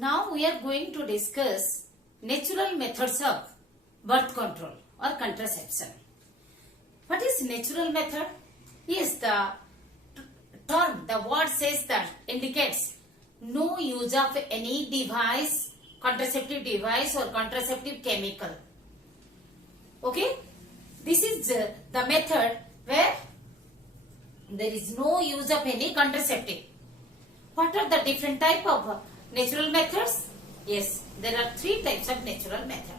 Now we are going to discuss natural methods of birth control or contraception. What is natural method? Is the term, the word says that indicates no use of any device, contraceptive device or contraceptive chemical. Okay? This is the method where there is no use of any contraceptive. What are the different type of natural methods? Yes, there are three types of natural method.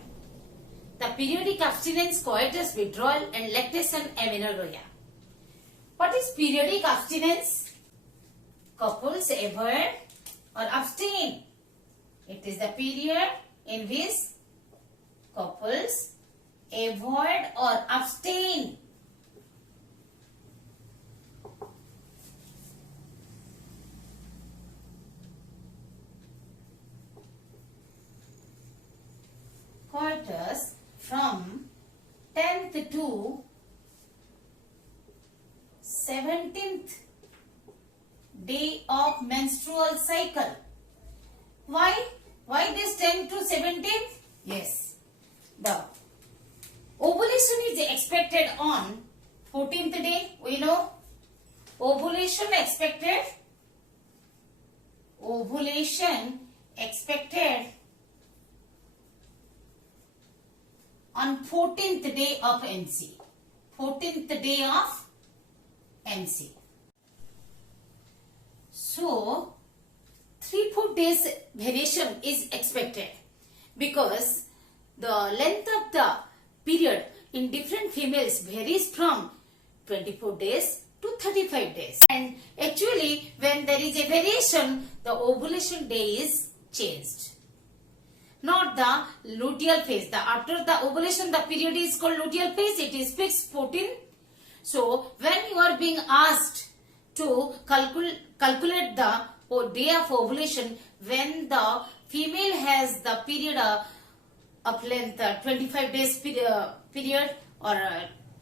The periodic abstinence, coitus withdrawal and lactation amenorrhea. What is periodic abstinence? Couples avoid or abstain. It is the period in which couples avoid or abstain. Coitus from 10th to 17th day of menstrual cycle. Why? Why this 10 to 17th? Yes. The ovulation is expected on 14th day. We know ovulation expected on 14th day of MC. 14th day of MC. So, 3-4 days variation is expected because the length of the period in different females varies from 24 days to 35 days. And actually, when there is a variation, the ovulation day is changed. Not the luteal phase. After the ovulation, the period is called luteal phase. It is fixed 14. So, when you are being asked to calculate the day of ovulation, when the female has the period of length 25 days period or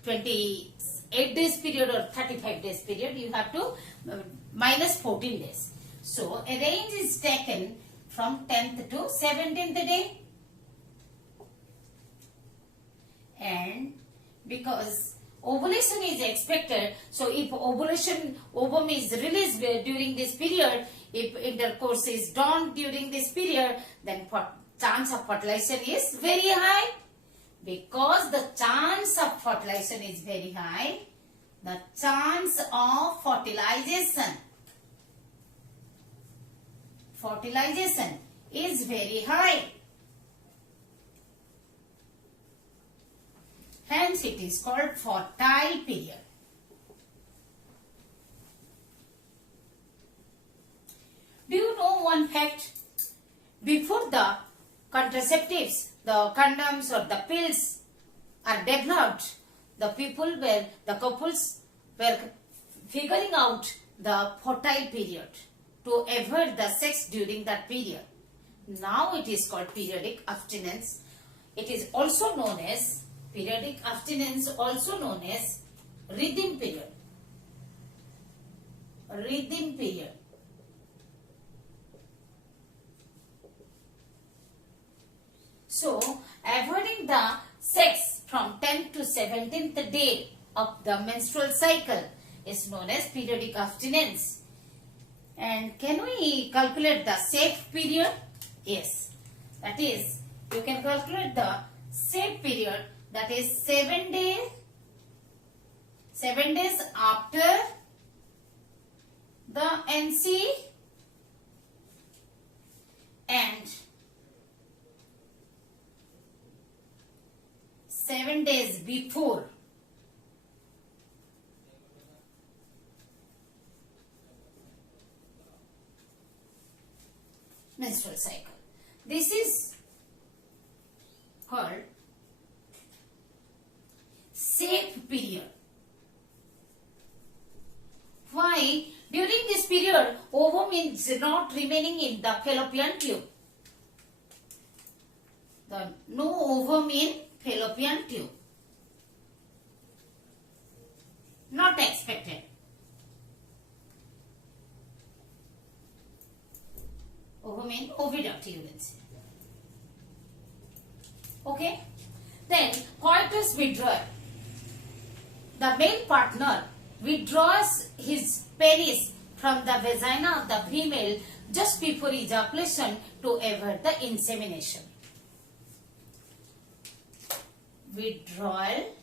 28 days period or 35 days period, you have to minus 14 days. So, a range is taken from 10th to 17th day. And because ovulation is expected, so if ovum is released during this period, if intercourse is done during this period, then chance of fertilization is very high. Because the chance of fertilization is very high, the chance of fertilization is very high. Hence, it is called fertile period. Do you know one fact? Before the contraceptives, the condoms or the pills are developed, the couples were figuring out the fertile period to avoid the sex during that period. Now it is called periodic abstinence. It is also known as periodic abstinence, also known as rhythm period. Rhythm period. So, avoiding the sex from 10th to 17th day of the menstrual cycle is known as periodic abstinence. And can we calculate the safe period? Yes. That is, you can calculate the safe period, that is 7 days. 7 days after the NC and 7 days before menstrual cycle. This is called safe period. Why? During this period, ovum is not remaining in the fallopian tube. No ovum in fallopian tube. Not expected. Ovum in oviduct, you will say. Okay. Then coitus withdrawal. The male partner withdraws his penis from the vagina of the female just before ejaculation to avoid the insemination. Withdrawal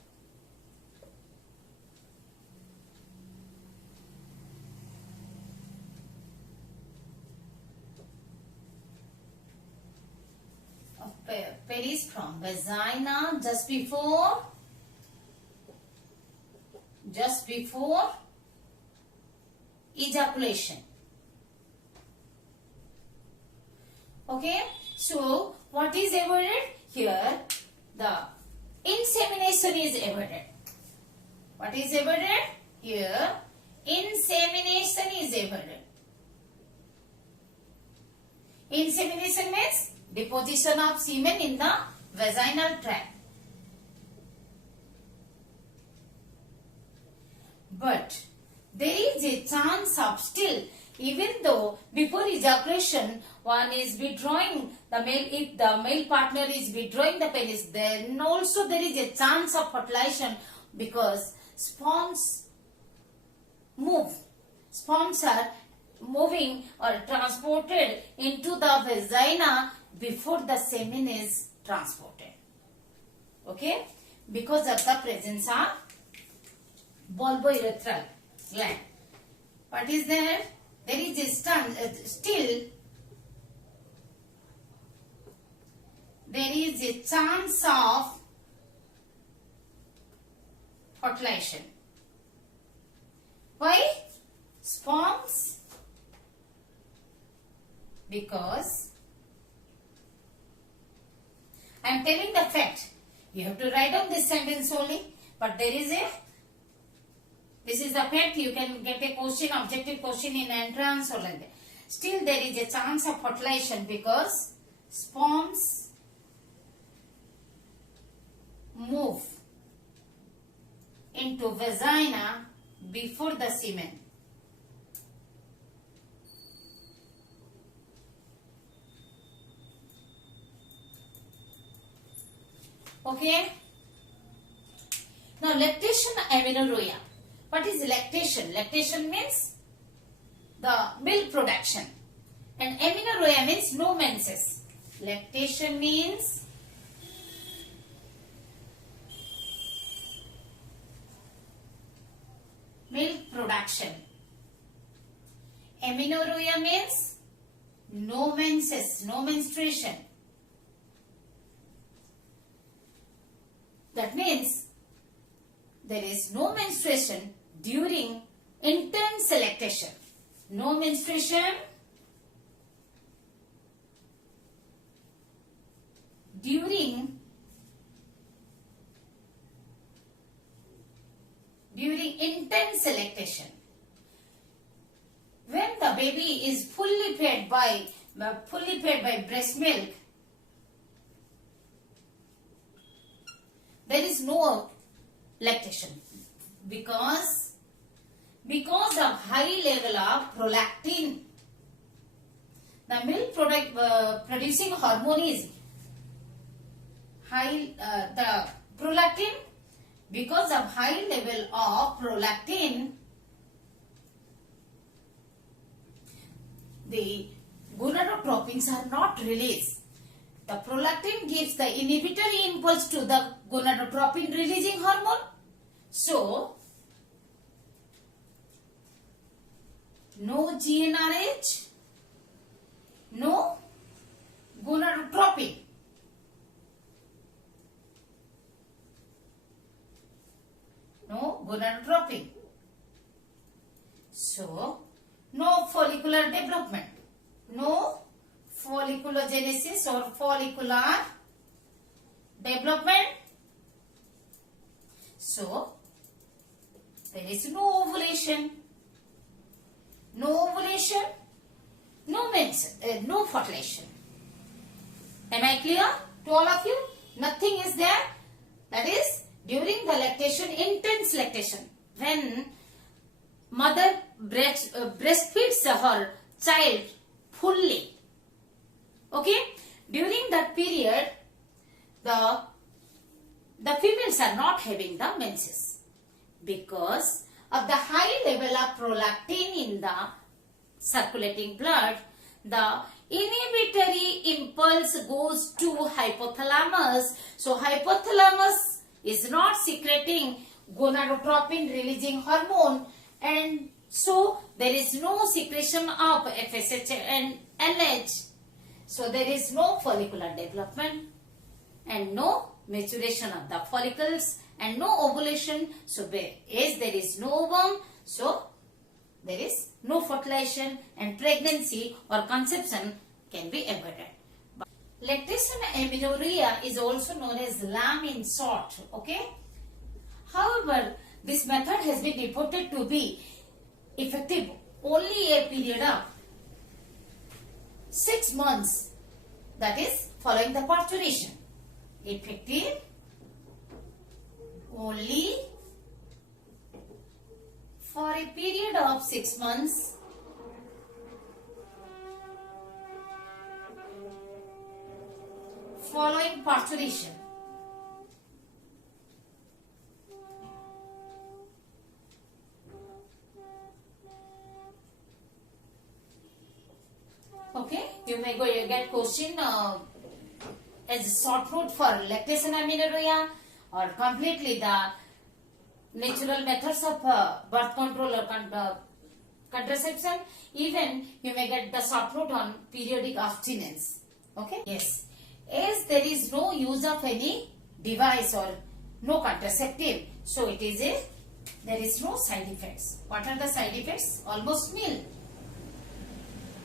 of penis from vagina just before ejaculation. Okay, so what is avoided here? The insemination is avoided. What is avoided here? Insemination is avoided. Insemination means deposition of semen in the vaginal tract. But there is a chance of still, even though before ejaculation one is withdrawing the male, if the male partner is withdrawing the penis, then also there is a chance of fertilization because sperms move. Sperms are moving or transported into the vagina before the semen is transported. Okay? Because of the presence of bulbourethral gland. What is there? There is a still there is a chance of fertilization. Why? Sperms, because I am telling the fact. You have to write down this sentence only, but there is a this is the fact. You can get a question, objective question in entrance or like that. Still there is a chance of fertilization because sperms move into vagina before the semen. Okay. Now lactation amenorrhea. What is lactation? Lactation means the milk production, and amenorrhea means no menses. Lactation means milk production. Amenorrhea means no menses, no menstruation. That means there is no menstruation during intense lactation. No menstruation during intense lactation. When the baby is fully fed by breast milk, there is no lactation because of high level of prolactin. The milk producing hormone is high. The prolactin, because of high level of prolactin, the gonadotropins are not released. The prolactin gives the inhibitory impulse to the gonadotropin releasing hormone. So, no GnRH, no gonadotropin. No gonadotropin. So, no follicular development. No folliculogenesis or follicular development. So, there is no ovulation. No ovulation, no menses, no fertilization. Am I clear to all of you? Nothing is there. That is during the lactation, intense lactation, when mother breastfeeds her child fully Okay, during that period, the females are not having the menses because of the high level of prolactin in the circulating blood. The inhibitory impulse goes to hypothalamus. So hypothalamus is not secreting gonadotropin releasing hormone, and so there is no secretion of FSH and LH. So there is no follicular development and no maturation of the follicles and no ovulation. So as there is no ovum, so there is no fertilization and pregnancy or conception can be avoided. Lactation amenorrhea is also known as lamb in short. Okay. However, this method has been reported to be effective only a period of 6 months, that is following the parturition. Effective only for a period of 6 months following parturition. Okay, you may get question as a short route for lactation amenorrhea or completely the natural methods of birth control or contraception. Even you may get the short route on periodic abstinence. Okay. Yes. As there is no use of any device or no contraceptive, so there is no side effects. What are the side effects? Almost nil.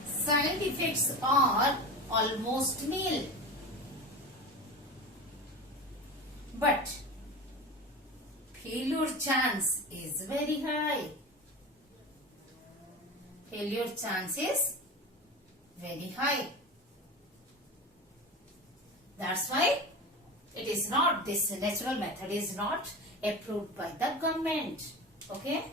Side effects are almost nil. But failure chance is very high. Failure chance is very high. That's why it is not, this natural method is not approved by the government. Okay.